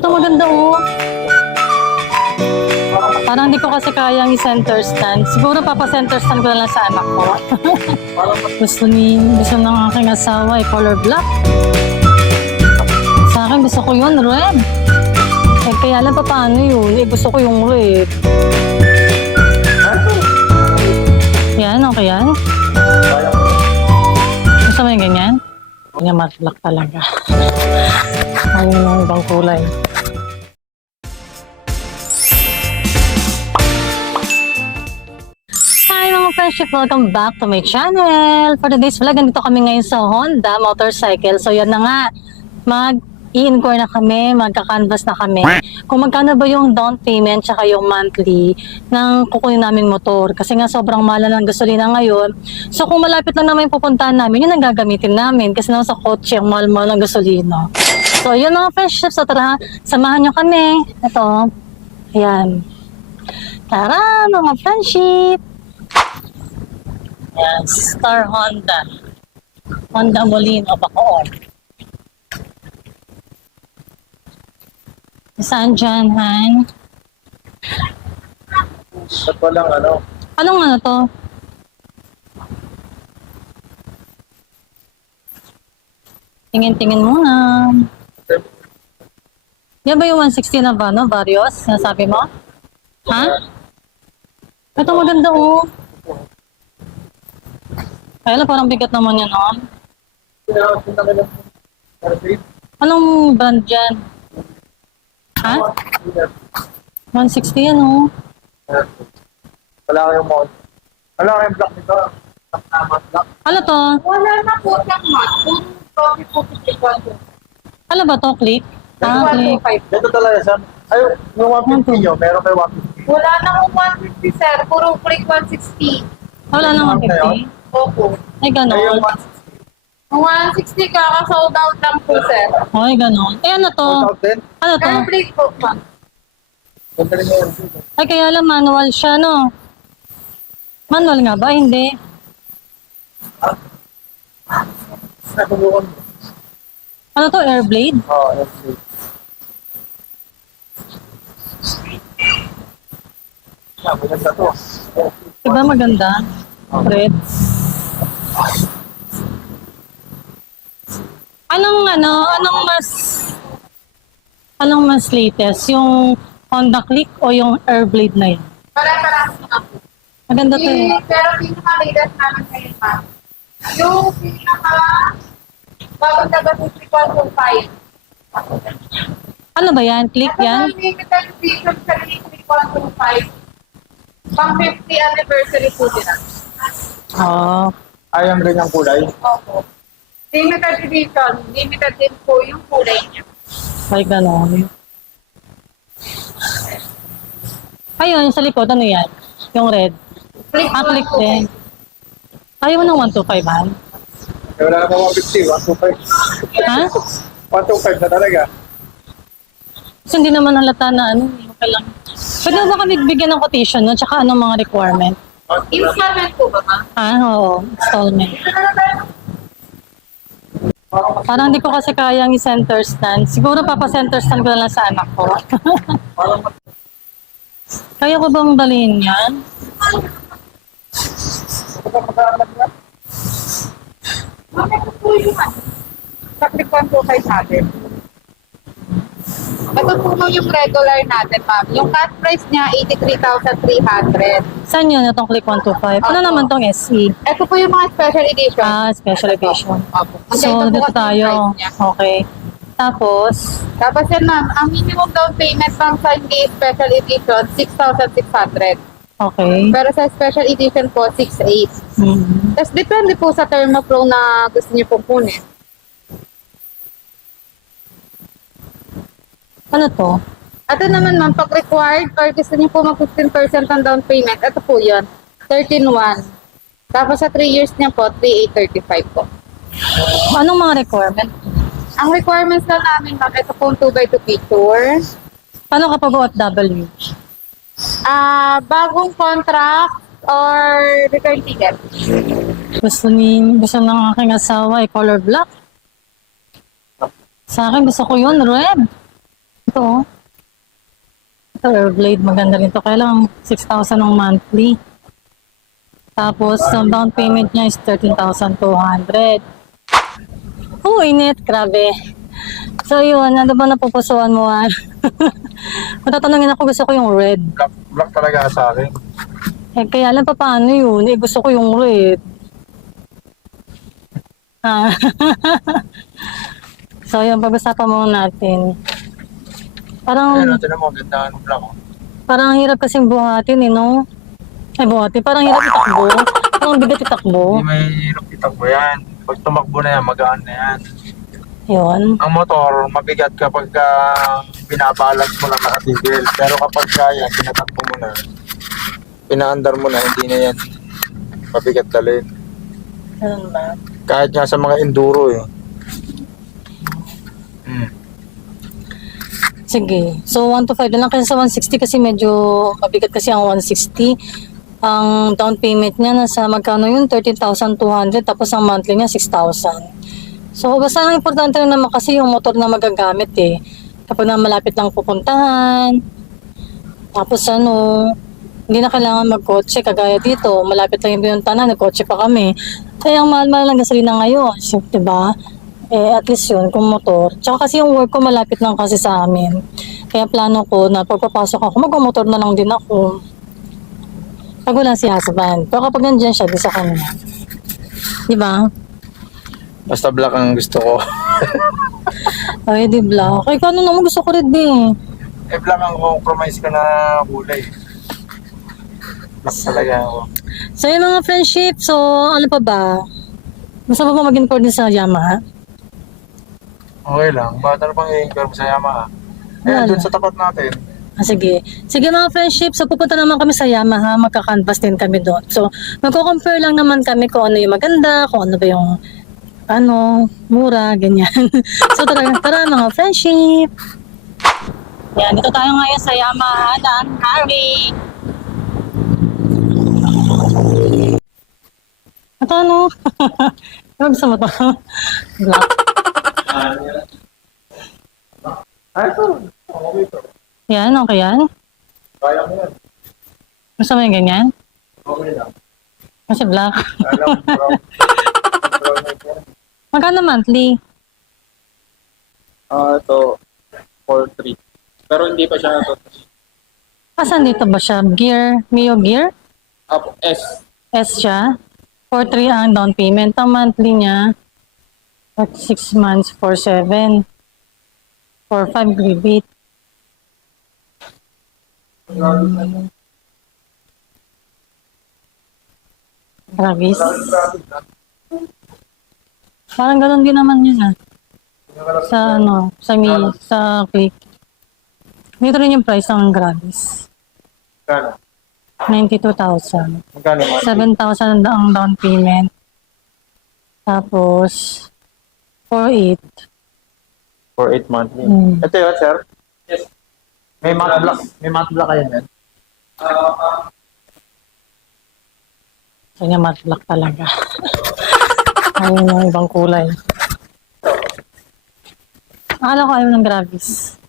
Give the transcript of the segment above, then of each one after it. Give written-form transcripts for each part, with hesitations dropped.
Ito maganda oh. Parang hindi ko kasi kayang i-center stand. Siguro papa-center stand ko na lang sa anak ko. Gusto ng aking asawa ay color black. Sa akin gusto ko yun, red. Eh, kaya lang pa paano yun? Eh, gusto ko yung red. Yan, okay yan. Gusto mo yung ganyan? Ganyan, matte black talaga. Ayun yung ibang kulay. Hi mga friendship! Welcome back to my channel! For today's vlog, nandito kami ngayon sa Honda Motorcycle. So yan na nga, mag-i-inquire na kami, magka-canvas na kami. Kung magkano ba yung down payment tsaka yung monthly ng kukunin naming motor. Kasi nga sobrang mahal ng gasolina ngayon. So kung malapit lang naman yung pupuntahan namin, yun ang gagamitin namin. Kasi naman sa kotse, ang mahal-mahal ng gasolina. So yun mga friendship, so tara, samahan nyo kami. Ito, ayan. Tara mga friendship! Ayan, Star Honda. Honda Molino, Bacoor. Saan dyan, Han? Ba't walang ano? Anong ano to? Tingin-tingin muna. Yan ba yung 160 na ba, no? Varios? Sinasabi mo? Ha? Ito maganda, oh. Kaya lang parang bigat naman yan, no? Anong brand yan? Ha? 160 yan, oh. Wala kayong mount. Wala kayong block nito. Block. Ano to? Wala na po siyang mat. Kung po 51. Ano ba to? Click? Ah, click. 125. Dito talaga sir. Ay, yung 150 nyo, meron kayo 150. Wala na kung 150, sir. Puro click 160. Wala nang 150. Opo. Ay, Ay, yung ganon. 160. Kung 160 kaka-sold out lang po, sir. Ay, ganon. Eh, ano to? 4,000? Ano to? Air brake po, ma'am. Ganda rin yung Ay, kaya lang manual siya, no? Manual nga ba? Hindi. Nakubukan mo. Ano to? Airblade? Oo, okay. Maganda to. Diba maganda? Red. Anong mas latest? Yung Honda Click o yung Airblade na yun? Para-para po, ma'am. Maganda to eh. Pero pinaka-latest namin kayo, ma'am. Yung bagong taga 5125. Ano ba yan? Click yan? Ito na limited edition sa 5125. Pang 50 anniversary po nila. Oo. Ayang rin ang kulay. Opo. Limited edition. Limited din po yung kulay niya. Ay, ganon. Ayun, sa likod, ano yan? Yung red. Click Click din. Ayaw mo ng 125, han? Eh, wala naman 150, 125. Ha? 125 na talaga. Kasi hindi naman halata na ano, okay lang. Pwede mo ba kami bigyan ng quotation no? Tsaka anong mga requirement? Installment po ba, ma'am? Oo, installment. Parang hindi ko kasi kayang i-center stand. Siguro papa-center stand ko na lang sa anak ko. Kaya ko bang dalhin yan? Bakit po yung ano? Sakrikuan po kayo natin. Ito po yung regular natin, ma'am. Yung cut price niya, 83,300. Saan yun itong Click 125? Ano naman tong SE? Ito po yung mga special edition. Ah, special edition. Opo. So, Magkaiba po dito kasi yung tayo. price niya. Okay. Tapos, Tapos yan, ma'am, ang minimum down payment ng Sunday special edition, 6,600. okay. Pero sa special edition po, 6,800. Mhm. Tapos depende po sa Thermopro na gusto niyo pong kunin. Ano to? Ito naman, ma'am, pag required or gusto niyo po mag 15% ng down payment, ito po yun, 13,100. Tapos sa 3 years niya po, 3,835 po. Anong mga requirement? Ang requirements na namin, ma'am, ito po 2x2 picture. Paano kapag OFW? Bagong contract or return ticket. Gusto ng aking asawa ay color black. Sa akin gusto ko yun, red. Ito, oh. Ito, Airblade. Maganda rin to. Kaya lang, 6,000 ang monthly. Tapos, ang down payment niya is 13,200. Oh, init. Grabe. So, yun. Ano ba napupusuan mo, ah? Matatanungin ako, gusto ko yung red. Black talaga sa akin. Eh, kaya lang pa paano yun? Eh, gusto ko yung red. Ah. So, yun. Pag-usapan muna natin. Parang, Ayun, ito na mo, ganda ng black. Oh. parang hirap kasing buhatin, eh, no? Ay, buhatin. Parang hirap itakbo. Parang bigat itakbo. Hindi may hirap itakbo yan. Pag tumakbo na yan, magaan na yan. Yun. Ang motor, mabigat kapag binabalance mo lang nakatigil. Pero kapag kaya, pinatakbo mo na, pinaandar mo na, hindi na yan mabigat dalhin. Ganun ba? Kahit nga sa mga enduro eh. Sige. So, 1 to 5 na lang kasi sa 160 kasi medyo mabigat kasi ang 160. Ang down payment niya nasa magkano yun? 13,200 tapos ang monthly niya 6,000. So, basta ang importante rin naman kasi yung motor na magagamit eh. Kapag na malapit lang pupuntahan. Tapos ano, hindi na kailangan magkotse kagaya dito. Malapit lang yung pinuntahan, nagkotse pa kami. Kaya ang mahal-mahal lang gasolina ngayon. So, diba? Eh, at least yun, kung motor. Tsaka kasi yung work ko malapit lang kasi sa amin. Kaya plano ko na pagpapasok ako, mag-motor na lang din ako. Pag wala si husband. Pero kapag nandiyan siya, di sa kanya. Diba? Basta black ang gusto ko. Ay, di black. Ay, kano naman gusto ko rin din. Eh, black ang compromise ka na kulay. Black talaga ako. So, yung mga friendship, so, ano pa ba? Gusto mo ba mag-import din sa Yamaha? Okay lang. Bakit ano pang i-incur mo sa Yamaha? Eh, Wala. dun sa tapat natin. Ah, sige. Sige mga friendship, so pupunta naman kami sa Yamaha, magka-canvas din kami doon. So, magko-compare lang naman kami kung ano yung maganda, kung ano ba yung mura, ganyan. So, tara mga friendship. Yan, dito tayo ngayon sa Yamaha Dan Harry. Ito ano? Ano gusto mo to? Black. Ay, ito. Okay ito. Yan, okay yan. Kaya mo yan. Gusto mo yung ganyan? Okay lang. Kasi black. Kaya mo, bro. Magkano monthly? Ito, 4-3. Pero hindi pa siya ito. Asan dito ba siya? Gear? Mio Gear? Up S. S siya. 4,300 ang down payment. Ang monthly niya, 6 months, 4,700. 4,500 rebate. Gravis. Parang ganun din naman yun ah. Sa click. Dito rin yung price ng Gravis. Magkano? 92,000. Magkano mo? 7,000 ang down payment. Tapos, 4,800. For 8 monthly. Hmm. Ito yun, sir? Yes. May matte black. May matte black kayo yan? So, niya matte black talaga. Ayun yung ibang kulay. Akala ko ayaw ng Gravis.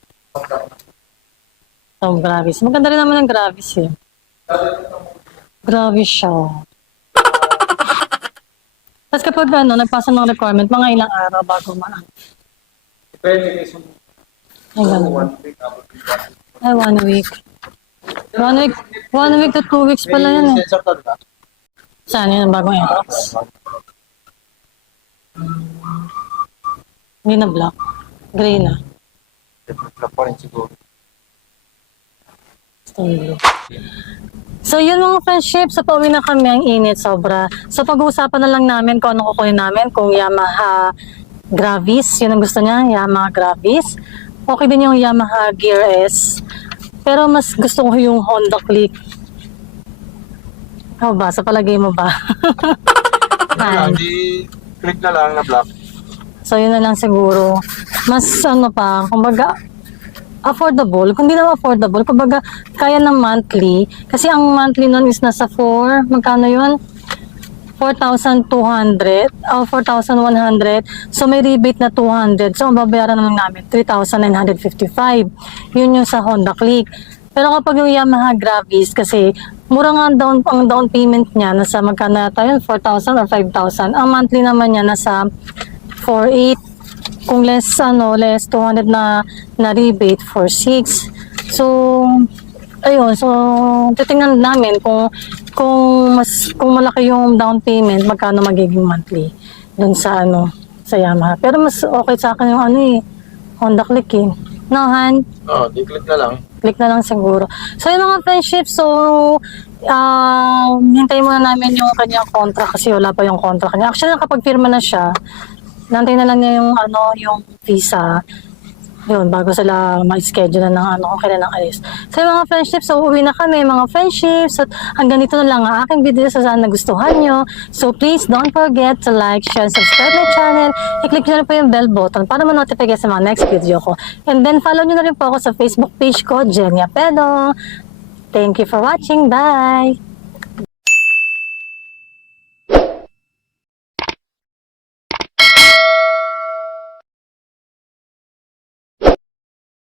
So, Gravis. Maganda rin naman ng Gravis eh. Gravis siya. Tapos kapag nagpasa ng requirement, mga ilang araw bago maan. Depende kayo sa Ay, ganun. 1 week. Ay, 1 week. 1 week to 2 weeks pala yan eh. Sensor ka. Saan yun ang bagong Aerox? Hindi na black. Gray na. Black pa rin siguro. Stone blue. So yun mga friendship, sa pauwi na kami, ang init sobra. So pag-uusapan na lang namin kung ano kukunin namin, kung Yamaha Gravis, yun ang gusto niya, Yamaha Gravis. Okay din yung Yamaha Gear S. Pero mas gusto ko yung Honda Click. Ano ba? Sa palagay mo ba? Ay. Hindi, click na lang na black. So yun na lang siguro. Mas kumbaga, affordable. Kung di naman affordable, kumbaga, kaya ng monthly. Kasi ang monthly nun is nasa 4, magkano yun? 4,200 o 4,100. So, may rebate na 200. So, ang babayaran naman namin, 3,955. Yun yung sa Honda Click. Pero kapag yung Yamaha Gravis, kasi mura nga ang down payment niya, nasa magkano tayo, 4,000 or 5,000. Ang monthly naman niya, nasa 4,800. Kung less 200 na rebate, 4,600. So, ayun, so titingnan namin kung malaki yung down payment, magkano magiging monthly dun sa sa Yamaha. Pero mas okay sa akin yung Honda Click eh. No, Han? Di-click na lang. Click na lang siguro. So, yung mga friendship, so, hintayin muna namin yung kanyang contract kasi wala pa yung contract niya. Actually, kapag firma na siya, nantay na lang niya yung yung visa. Yun, bago sila mag-schedule na ng kung kailan ang alis. So, yung mga friendships, so uwi na kami, mga friendships. At hanggang dito na lang ang aking video. So, sana nagustuhan nyo. So, please don't forget to like, share, and subscribe my channel. I-click nyo na po yung bell button para ma-notify kayo sa mga next video ko. And then, follow nyo na rin po ako sa Facebook page ko, Jenya Pedo. Thank you for watching. Bye!